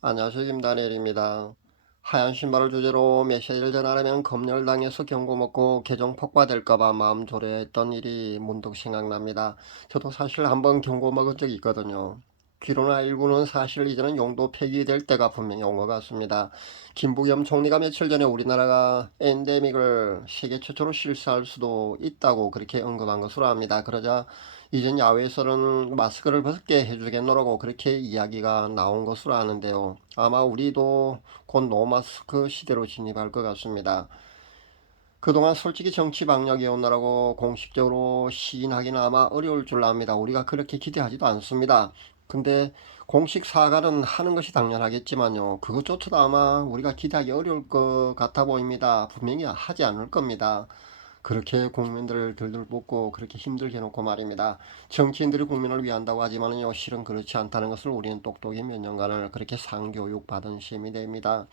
안녕하세요. 김다니엘입니다. 하얀 신발을 주제로 메시지를 전하려면 검열당해서 경고 먹고 계정 폭파될까봐 마음 졸여했던 일이 문득 생각납니다. 저도 사실 한번 경고 먹은 적이 있거든요. 코로나19는 사실 이제는 용도 폐기될 때가 분명히 온 것 같습니다. 김부겸 총리가 며칠 전에 우리나라가 엔데믹을 세계 최초로 실시할 수도 있다고 그렇게 언급한 것으로 압니다. 그러자 이젠 야외에서는 마스크를 벗게 해주겠노라고 그렇게 이야기가 나온 것으로 아는데요. 아마 우리도 곧 노마스크 시대로 진입할 것 같습니다. 그동안 솔직히 정치 방역이 온다라고 공식적으로 시인하기는 아마 어려울 줄 압니다. 우리가 그렇게 기대하지도 않습니다. 근데 공식 사과는 하는 것이 당연하겠지만요. 그것조차도 아마 우리가 기대하기 어려울 것 같아 보입니다. 분명히 하지 않을 겁니다. 그렇게 국민들을 들들 볶고 그렇게 힘들게 놓고 말입니다. 정치인들이 국민을 위한다고 하지만요, 실은 그렇지 않다는 것을 우리는 똑똑히 몇 년간을 그렇게 상교육 받은 셈이 됩니다.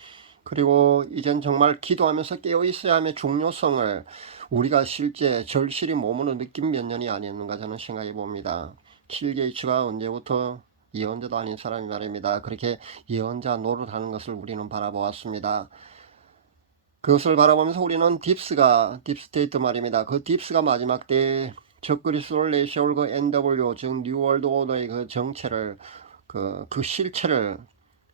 그리고 이젠 정말 기도하면서 깨어있어야 함의 중요성을 우리가 실제 절실히 몸으로 느낀 몇 년이 아니었는가 저는 생각해 봅니다. 킬 게이츠가 언제부터 예언자도 아닌 사람이 말입니다. 그렇게 예언자 노릇하는 것을 우리는 바라보았습니다. 그것을 바라보면서 우리는 딥스테이트 말입니다. 그 딥스가 마지막 때에 적그리스도를 내세울 그 NW 즉 뉴월드 오더의 그 정체를 그 실체를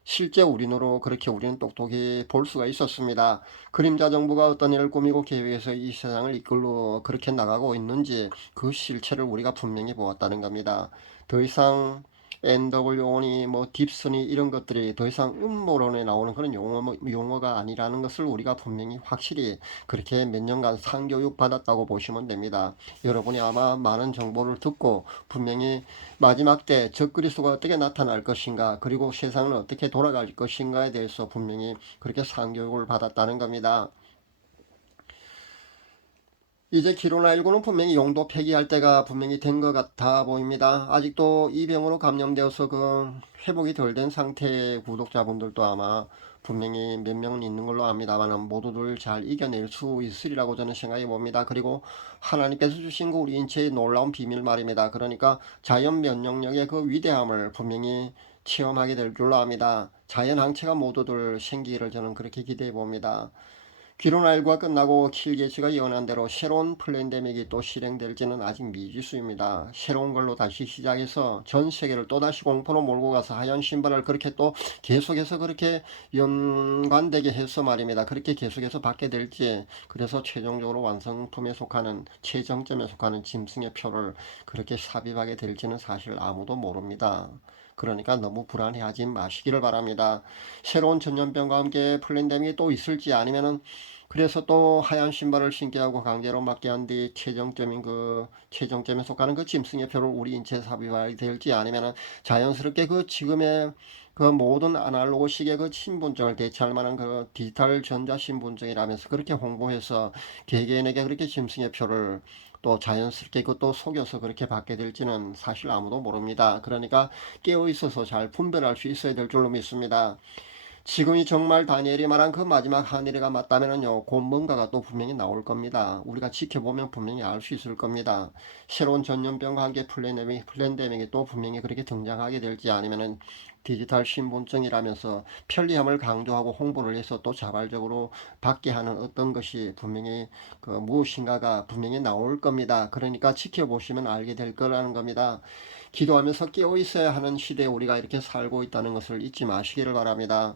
실제 우리 눈으로 그렇게 우리는 똑똑히 볼 수가 있었습니다. 그림자 정부가 어떤 일을 꾸미고 계획해서 이 세상을 이끌고 그렇게 나가고 있는지 그 실체를 우리가 분명히 보았다는 겁니다. 더 이상 NWO니 뭐 딥슨이 이런 것들이 더 이상 음모론에 나오는 그런 용어가 아니라는 것을 우리가 분명히 확실히 그렇게 몇 년간 상교육 받았다고 보시면 됩니다. 여러분이 아마 많은 정보를 듣고 분명히 마지막 때 적그리스도가 어떻게 나타날 것인가 그리고 세상은 어떻게 돌아갈 것인가에 대해서 분명히 그렇게 상교육을 받았다는 겁니다. 이제 코로나19는 분명히 용도 폐기할 때가 분명히 된 것 같아 보입니다. 아직도 이 병으로 감염되어서 그 회복이 덜 된 상태의 구독자분들도 아마 분명히 몇 명은 있는 걸로 압니다만 모두들 잘 이겨낼 수 있으리라고 저는 생각해 봅니다. 그리고 하나님께서 주신 그 우리 인체의 놀라운 비밀 말입니다. 그러니까 자연 면역력의 그 위대함을 분명히 체험하게 될 줄로 압니다. 자연 항체가 모두들 생기기를 저는 그렇게 기대해 봅니다. 코로나19가 끝나고 킬 게이츠가 예언한 대로 새로운 플랜데믹이 또 실행될지는 아직 미지수입니다. 새로운 걸로 다시 시작해서 전 세계를 또다시 공포로 몰고 가서 하얀 신발을 그렇게 또 계속해서 그렇게 연관되게 해서 말입니다. 그렇게 계속해서 받게 될지 그래서 최종적으로 완성품에 속하는 최정점에 속하는 짐승의 표를 그렇게 삽입하게 될지는 사실 아무도 모릅니다. 그러니까 너무 불안해하지 마시기를 바랍니다. 새로운 전염병과 함께 플랜데믹이 또 있을지 아니면은 그래서 또 하얀 신발을 신게 하고 강제로 맞게 한 뒤 최정점인 그 최정점에 속하는 그 짐승의 표를 우리 인체에 삽입하게 될지 아니면은 자연스럽게 그 지금의 그 모든 아날로그 시계 그 신분증을 대체할 만한 그 디지털 전자 신분증이라면서 그렇게 홍보해서 개개인에게 그렇게 짐승의 표를 또 자연스럽게 그것도 속여서 그렇게 받게 될지는 사실 아무도 모릅니다. 그러니까 깨어 있어서 잘 분별할 수 있어야 될 줄로 믿습니다. 지금이 정말 다니엘이 말한 그 마지막 하늘이가 맞다면요, 곧 뭔가가 또 분명히 나올 겁니다. 우리가 지켜보면 분명히 알 수 있을 겁니다. 새로운 전염병과 함께 플랜데믹이 또 분명히 그렇게 등장하게 될지 아니면은 디지털 신분증이라면서 편리함을 강조하고 홍보를 해서 또 자발적으로 받게 하는 어떤 것이 분명히 그 무엇인가가 분명히 나올 겁니다. 그러니까 지켜보시면 알게 될 거라는 겁니다. 기도하면서 깨어 있어야 하는 시대에 우리가 이렇게 살고 있다는 것을 잊지 마시기를 바랍니다.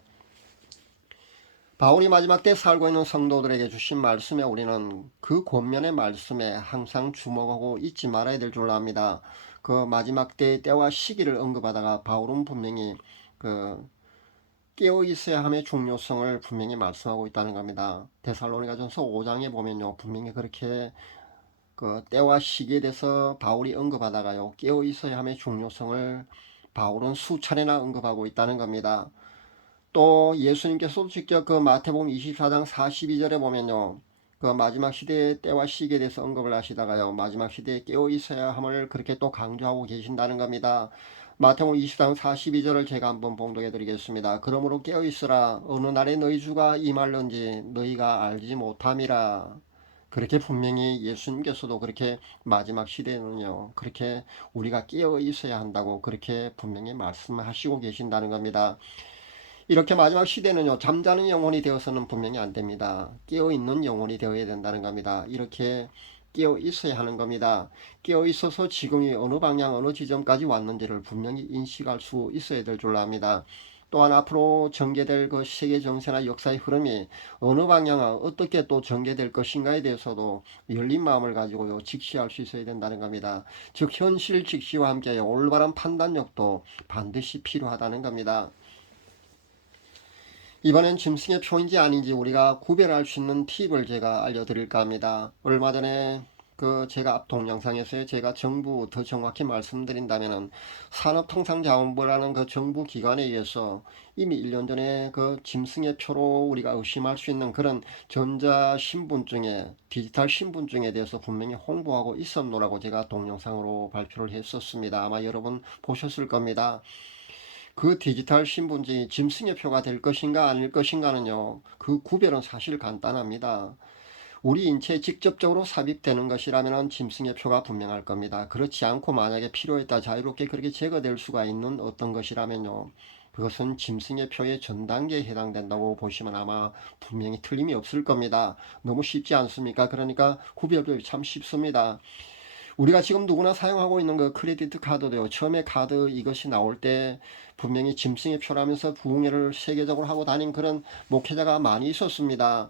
바울이 마지막 때 살고 있는 성도들에게 주신 말씀에 우리는 그 권면의 말씀에 항상 주목하고 잊지 말아야 될 줄 압니다. 그 마지막 때의 때와 시기를 언급하다가 바울은 분명히 그 깨어 있어야 함의 중요성을 분명히 말씀하고 있다는 겁니다. 데살로니가전서 5장에 보면요, 분명히 그렇게 그 때와 시기에 대해서 바울이 언급하다가요, 깨어 있어야 함의 중요성을 바울은 수차례나 언급하고 있다는 겁니다. 또 예수님께서도 직접 그 마태복음 24장 42절에 보면요, 그 마지막 시대의 때와 시기에 대해서 언급을 하시다가요, 마지막 시대에 깨어 있어야 함을 그렇게 또 강조하고 계신다는 겁니다. 마태복음 20장 42절을 제가 한번 봉독해 드리겠습니다. 그러므로 깨어 있으라. 어느 날에 너희 주가 임할는지 너희가 알지 못함이라. 그렇게 분명히 예수님께서도 그렇게 마지막 시대에는요, 그렇게 우리가 깨어 있어야 한다고 그렇게 분명히 말씀하시고 계신다는 겁니다. 이렇게 마지막 시대는요, 잠자는 영혼이 되어서는 분명히 안 됩니다. 깨어있는 영혼이 되어야 된다는 겁니다. 이렇게 깨어 있어야 하는 겁니다. 깨어 있어서 지금이 어느 방향, 어느 지점까지 왔는지를 분명히 인식할 수 있어야 될 줄 압니다. 또한 앞으로 전개될 그 세계 정세나 역사의 흐름이 어느 방향, 어떻게 또 전개될 것인가에 대해서도 열린 마음을 가지고요, 직시할 수 있어야 된다는 겁니다. 즉, 현실 직시와 함께 올바른 판단력도 반드시 필요하다는 겁니다. 이번엔 짐승의 표인지 아닌지 우리가 구별할 수 있는 팁을 제가 알려드릴까 합니다. 얼마 전에 제가 앞 동영상에서 제가 정부, 더 정확히 말씀드린다면은 산업통상자원부라는 그 정부 기관에 의해서 이미 1년 전에 그 짐승의 표로 우리가 의심할 수 있는 그런 전자신분증에, 디지털 신분증에 대해서 분명히 홍보하고 있었노라고 제가 동영상으로 발표를 했었습니다. 아마 여러분 보셨을 겁니다. 그 디지털 신분증이 짐승의 표가 될 것인가 아닐 것인가는요, 그 구별은 사실 간단합니다. 우리 인체에 직접적으로 삽입되는 것이라면 짐승의 표가 분명할 겁니다. 그렇지 않고 만약에 필요에 따라 자유롭게 그렇게 제거될 수가 있는 어떤 것이라면요, 그것은 짐승의 표의 전 단계에 해당된다고 보시면 아마 분명히 틀림이 없을 겁니다. 너무 쉽지 않습니까? 그러니까 구별법이 참 쉽습니다. 우리가 지금 누구나 사용하고 있는 그 크레디트 카드도요, 처음에 카드 이것이 나올 때 분명히 짐승의 표라면서 부흥회를 세계적으로 하고 다닌 그런 목회자가 많이 있었습니다.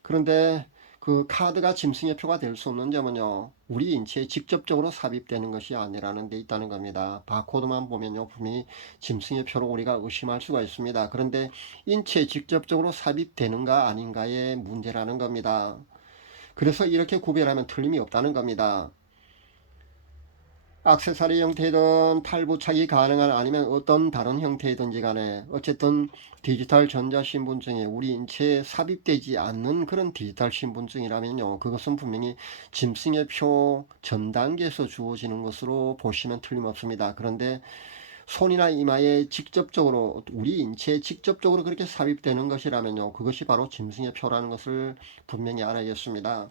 그런데 그 카드가 짐승의 표가 될 수 없는 점은요, 우리 인체에 직접적으로 삽입되는 것이 아니라는 데 있다는 겁니다. 바코드만 보면요, 분명히 짐승의 표로 우리가 의심할 수가 있습니다. 그런데 인체에 직접적으로 삽입되는가 아닌가의 문제라는 겁니다. 그래서 이렇게 구별하면 틀림이 없다는 겁니다. 액세서리 형태든 팔부착이 가능한 아니면 어떤 다른 형태이든지 간에 어쨌든 디지털 전자신분증이 우리 인체에 삽입되지 않는 그런 디지털 신분증이라면요, 그것은 분명히 짐승의 표 전 단계에서 주어지는 것으로 보시면 틀림없습니다. 그런데 손이나 이마에 직접적으로 우리 인체에 직접적으로 그렇게 삽입되는 것이라면요, 그것이 바로 짐승의 표라는 것을 분명히 알아야겠습니다.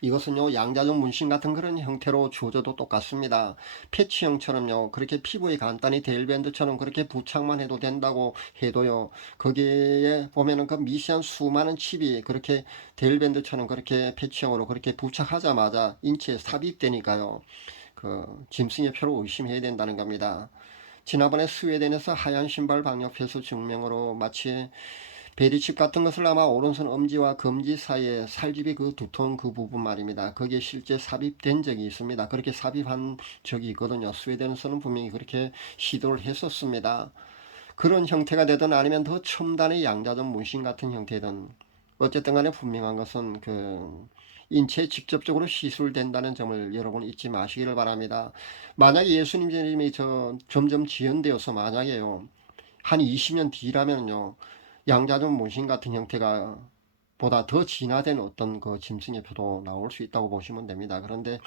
이것은요, 양자적 문신 같은 그런 형태로 주어져도 똑같습니다. 패치형처럼요, 그렇게 피부에 간단히 데일밴드처럼 그렇게 부착만 해도 된다고 해도요, 거기에 보면은 그 미세한 수많은 칩이 그렇게 데일밴드처럼 그렇게 패치형으로 그렇게 부착하자마자 인체에 삽입되니까요, 짐승의 표로 의심해야 된다는 겁니다. 지난번에 스웨덴에서 하얀 신발 방역 폐수 증명으로 마치 베리칩 같은 것을 아마 오른손 엄지와 검지 사이에 살집이 그 두터운 그 부분 말입니다. 거기에 실제 삽입된 적이 있습니다. 그렇게 삽입한 적이 있거든요. 스웨덴에서는 분명히 그렇게 시도를 했었습니다. 그런 형태가 되든 아니면 더 첨단의 양자적 문신 같은 형태든 어쨌든 간에 분명한 것은 인체에 직접적으로 시술된다는 점을 여러분 잊지 마시기를 바랍니다. 만약에 예수님이 점점 지연되어서 만약에요, 한 20년 뒤라면요, 양자적 문신 같은 형태가 보다 더 진화된 어떤 그 짐승의 표도 나올 수 있다고 보시면 됩니다. 그런데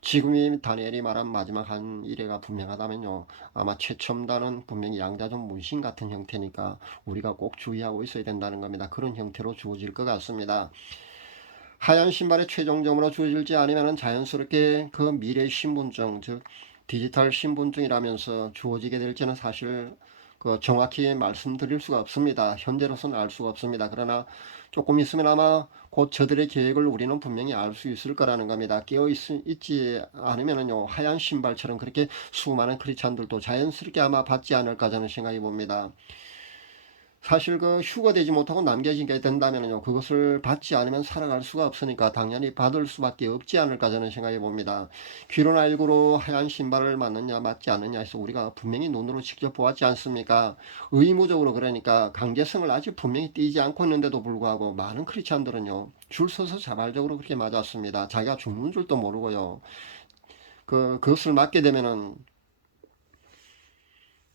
지금이 다니엘이 말한 마지막 한 일회가 분명하다면요, 아마 최첨단은 분명히 양자적 문신 같은 형태니까 우리가 꼭 주의하고 있어야 된다는 겁니다. 그런 형태로 주어질 것 같습니다. 하얀 신발의 최종적으로 주어질지 아니면 자연스럽게 그 미래 신분증, 즉 디지털 신분증이라면서 주어지게 될지는 사실 정확히 말씀드릴 수가 없습니다. 현재로서는 알 수가 없습니다. 그러나 조금 있으면 아마 곧 저들의 계획을 우리는 분명히 알 수 있을 거라는 겁니다. 있지 않으면요, 하얀 신발처럼 그렇게 수많은 크리스찬들도 자연스럽게 아마 받지 않을까 저는 생각해 봅니다. 사실 휴거되지 못하고 남겨지게 된다면요, 그것을 받지 않으면 살아갈 수가 없으니까 당연히 받을 수밖에 없지 않을까 저는 생각해 봅니다. 귀로나19로 하얀 신발을 맞느냐 맞지 않느냐 해서 우리가 분명히 눈으로 직접 보았지 않습니까? 의무적으로, 그러니까 강제성을 아직 분명히 띄지 않고 있는데도 불구하고 많은 크리스찬들은요, 줄 서서 자발적으로 그렇게 맞았습니다. 자기가 죽는 줄도 모르고요, 그것을 맞게 되면은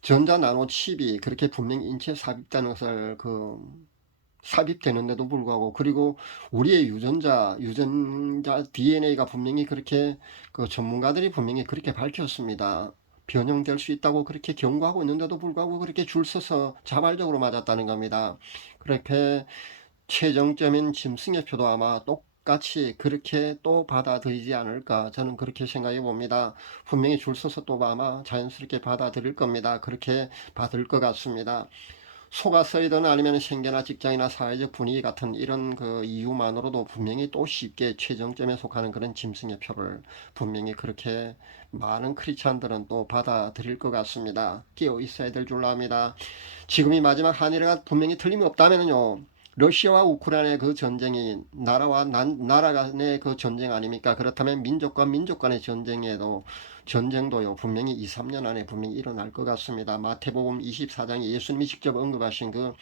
전자 나노 칩이 그렇게 분명히 인체에 삽입되는 것을 삽입되는데도 불구하고, 그리고 우리의 유전자 DNA가 분명히 그렇게 전문가들이 분명히 그렇게 밝혔습니다. 변형될 수 있다고 그렇게 경고하고 있는데도 불구하고 그렇게 줄 서서 자발적으로 맞았다는 겁니다. 그렇게 최종점인 짐승의 표도 아마 똑같이 그렇게 또 받아들이지 않을까 저는 그렇게 생각해 봅니다. 분명히 줄 서서 또 아마 자연스럽게 받아들일 겁니다. 그렇게 받을 것 같습니다. 속았어이든 아니면 생계나 직장이나 사회적 분위기 같은 이런 그 이유만으로도 분명히 또 쉽게 최정점에 속하는 그런 짐승의 표를 분명히 그렇게 많은 크리스찬들은 또 받아들일 것 같습니다. 끼어 있어야 될 줄로 압니다. 지금이 마지막 한일회가 분명히 틀림이 없다면요. 러시아와 우크라이나의 그 전쟁이 나라와 나라 간의 그 전쟁 아닙니까? 그렇다면 민족과 민족 간의 전쟁도요 분명히 2, 3년 안에 분명히 일어날 것 같습니다. 마태복음 24장에 예수님이 직접 언급하신 그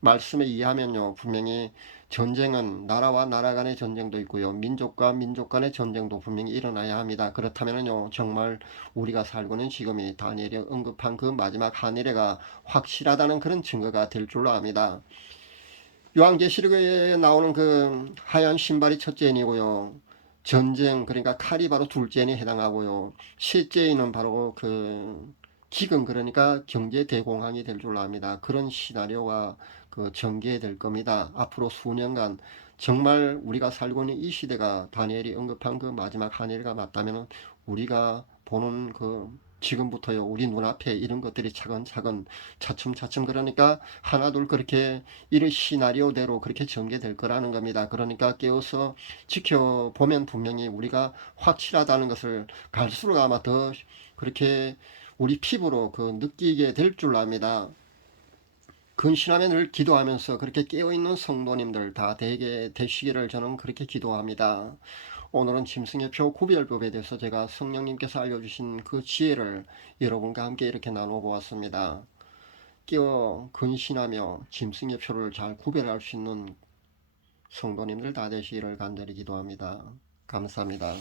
말씀에 의하면요 분명히 전쟁은 나라와 나라 간의 전쟁도 있고요 민족과 민족 간의 전쟁도 분명히 일어나야 합니다. 그렇다면요 정말 우리가 살고 있는 지금이 다니엘이 언급한 그 마지막 한일회가 확실하다는 그런 증거가 될 줄로 압니다. 요한계시록에 나오는 그 하얀 신발이 첫째 인이고요. 전쟁 그러니까 칼이 바로 둘째 인에 해당하고요. 셋째 인은 바로 그 기근 그러니까 경제 대공황이 될 줄로 압니다. 그런 시나리오가 그 전개될 겁니다. 앞으로 수년간 정말 우리가 살고 있는 이 시대가 다니엘이 언급한 그 마지막 한일가 맞다면 우리가 보는 그 지금부터요 우리 눈앞에 이런 것들이 차근차근 차츰차츰 그러니까 하나둘 그렇게 이런 시나리오대로 그렇게 전개될 거라는 겁니다. 그러니까 깨어서 지켜보면 분명히 우리가 확실하다는 것을 갈수록 아마 더 그렇게 우리 피부로 그 느끼게 될 줄 압니다. 근신하며 늘 기도하면서 그렇게 깨어있는 성도님들 다 되게 되시기를 저는 그렇게 기도합니다. 오늘은 짐승의 표 구별법에 대해서 제가 성령님께서 알려주신 그 지혜를 여러분과 함께 이렇게 나눠 보았습니다. 끼어 근신하며 짐승의 표를 잘 구별할 수 있는 성도님들 다 되시기를 간절히 기도합니다. 감사합니다.